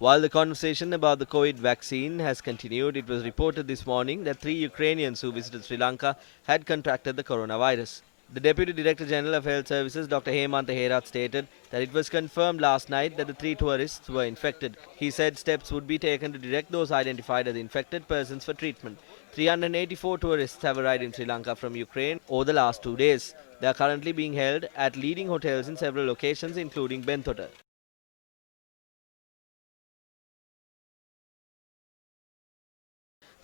While the conversation about the COVID vaccine has continued, it was reported this morning that 3 Ukrainians who visited Sri Lanka had contracted the coronavirus. The Deputy Director General of Health Services, Dr. Hemanta Herath, stated that it was confirmed last night that the 3 tourists were infected. He said steps would be taken to direct those identified as infected persons for treatment. 384 tourists have arrived in Sri Lanka from Ukraine over the last 2 days. They are currently being held at leading hotels in several locations, including Bentota.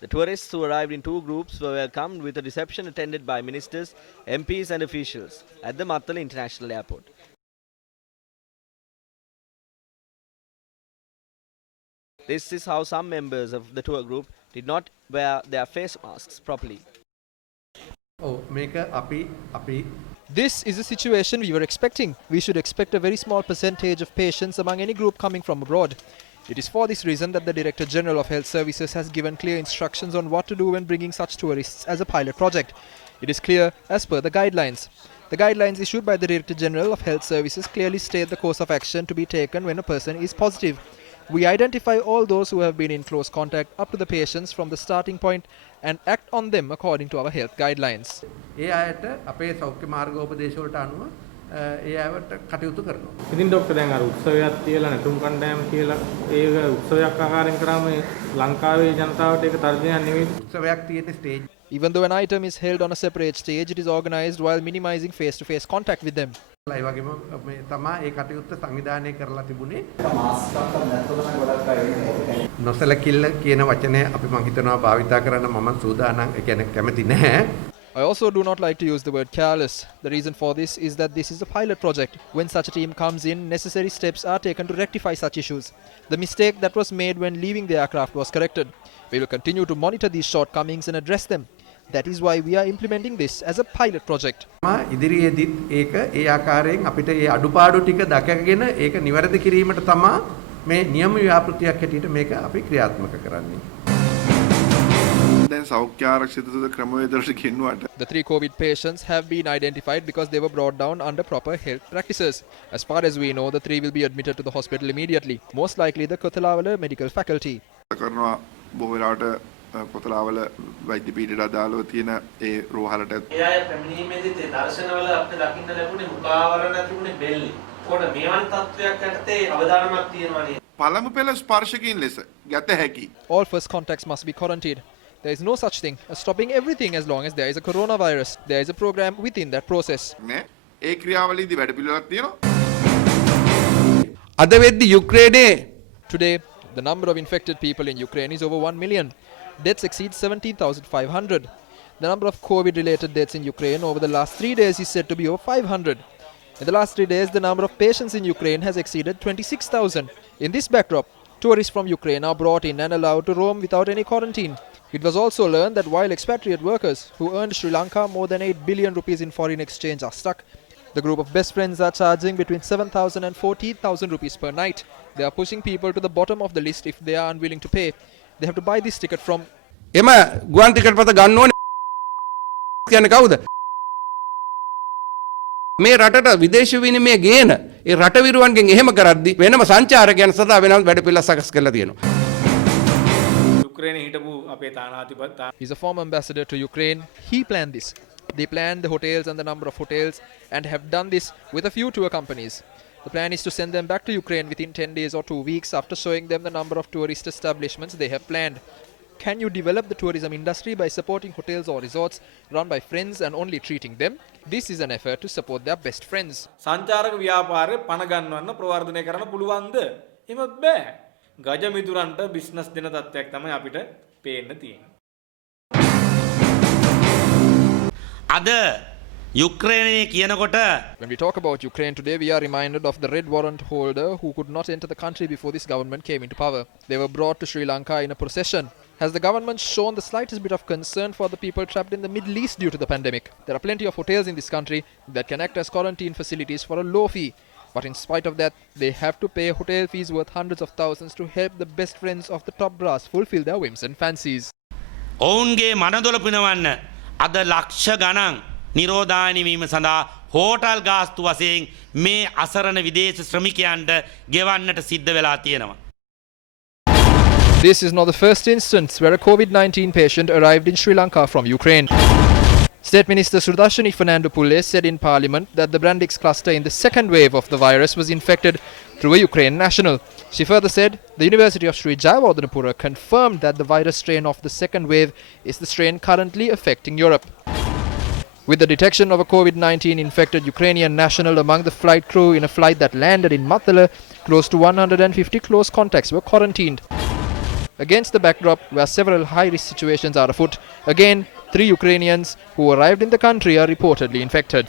The tourists who arrived in 2 groups were welcomed with a reception attended by ministers, MPs and officials at the Mattala International Airport. This is how some members of the tour group did not wear their face masks properly. This is a situation we were expecting. We should expect a very small percentage of patients among any group coming from abroad. It is for this reason that the Director General of Health Services has given clear instructions on what to do when bringing such tourists as a pilot project. It is clear as per the guidelines. The guidelines issued by the Director General of Health Services clearly state the course of action to be taken when a person is positive. We identify all those who have been in close contact up to the patients from the starting point and act on them according to our health guidelines. ඉතින් doctor දැන් අර උත්සවයක් තියලා නැටුම් කණ්ඩායම් කියලා ඒක උත්සවයක් ආකාරයෙන් කරාම ලංකාවේ ජනතාවට ඒක තර්ජනයක් නෙවෙයි උත්සවයක් තියෙන stage. Even though an item is held on a separate stage, it is organized while minimizing face-to-face contact with them. ඒ වගේම මේ තමයි ඒ කටයුත්ත සංවිධානය කරලා තිබුණේ. නොසලකිල්ල කියන වචනය අපි මම හිතනවා භාවිතා කරන්න මම සූදානම් ඒ කියන්නේ කැමති නැහැ. I also do not like to use the word careless. The reason for this is that this is a pilot project. When such a team comes in, necessary steps are taken to rectify such issues. The mistake that was made when leaving the aircraft was corrected. We will continue to monitor these shortcomings and address them. That is why we are implementing this as a pilot project. ඉදිරියේදීත් ඒක ඒ ආකාරයෙන් අපිට ඒ අඩුපාඩු ටික දැකගෙන ඒක නිවැරදි කිරීමට තමයි මේ නියම ව්‍යාපෘතියක් හැටියට මේක අපි ක්‍රියාත්මක කරන්නේ. The 3 COVID patients have been identified because they were brought down under proper health practices. As far as we know, the 3 will be admitted to the hospital immediately, most likely the Kothalawala Medical Faculty. Kotelawala වෛද්‍ය පීඨයට අදාළව තියෙන ඒ රෝහලට ඒ අය පැමිණීමේදීත් ඒ දර්ශනවල අපිට දකින්න ලැබුණේ මුඛාවරණ තිබුණේ බෙල්ලේ. ඒකට මේවන් තත්වයක් යටතේ අවධානමක් තියෙනවා නේද? පළමු පෙළ ස්පර්ශකීන් ලෙස ගත හැකි. All first contacts must be quarantined. There is no such thing as stopping everything as long as there is a coronavirus. There is a program within that process. නේ ඒ ක්‍රියාවලියේදී වැඩපිළිවෙලක් තියෙනවා. අද වෙද්දී යුක්‍රේනයේ Today, the number of infected people in Ukraine is over 1 million. Deaths exceed 17,500. The number of COVID-related deaths in Ukraine over the last 3 days is said to be over 500. In the last 3 days, the number of patients in Ukraine has exceeded 26,000. In this backdrop, tourists from Ukraine are brought in and allowed to roam without any quarantine. It was also learned that while expatriate workers who earned Sri Lanka more than 8 billion rupees in foreign exchange are stuck, the group of best friends are charging between 7,000 and 14,000 rupees per night. They are pushing people to the bottom of the list if they are unwilling to pay. They have to buy this ticket from එම ගුවන් ticket පත ගන්න ඕනේ කියන්නේ කවුද? මේ රටට විදේශ විනිමය ගේන ඒ රට විරුවන්ගෙන් එහෙම කරද්දි වෙනම සංචාරකයන් සදා වෙනම වැඩපිළිවෙල සකස් කරලා තියෙනවා. යුක්‍රේනයේ හිටපු අපේ තානාධිපති He's a former ambassador to Ukraine. He planned this. They planned the hotels and the number of hotels and have done this with a few tour companies. The plan is to send them back to Ukraine within 10 days or 2 weeks after showing them the number of tourist establishments they have planned. Can you develop the tourism industry by supporting hotels or resorts run by friends and only treating them? This is an effort to support their best friends. සංචාරක ව්‍යාපාරේ පණ ගන්නවන්න ප්‍රවර්ධනය කරන්න පුළුවන්ද? එහෙම බෑ. ගජ මිතුරන්ට business දෙන තත්ත්වයක් තමයි අපිට පේන්න තියෙන්නේ. අද යුක්‍රේනයේ කියනකොට When we talk about Ukraine today, we are reminded of the red warrant holder who could not enter the country before this government came into power. They were brought to Sri Lanka in a procession. Has the government shown the slightest bit of concern for the people trapped in the Middle East due to the pandemic? There are plenty of hotels in this country that can act as quarantine facilities for a low fee. But in spite of that, they have to pay hotel fees worth hundreds of thousands to help the best friends of the top brass fulfill their whims and fancies. ඔවුන්ගේ මනදොල පිනවන්න අද ලක්ෂ ගණන් නිරෝධායන වීම සඳහා hotel ගාස්තු වශයෙන් මේ අසරණ විදේශ ශ්‍රමිකයන්ට ගෙවන්නට සිද්ධ වෙලා තියෙනවා. This is not the first instance where a COVID-19 patient arrived in Sri Lanka from Ukraine. State Minister Sudashini Fernando-Pulle said in Parliament that the Brandix cluster in the second wave of the virus was infected through a Ukrainian national. She further said the University of Sri Jayawardenepura confirmed that the virus strain of the second wave is the strain currently affecting Europe. With the detection of a COVID-19 infected Ukrainian national among the flight crew in a flight that landed in Matala, close to 150 close contacts were quarantined. Against the backdrop where several high-risk situations are afoot, again, 3 Ukrainians who arrived in the country are reportedly infected.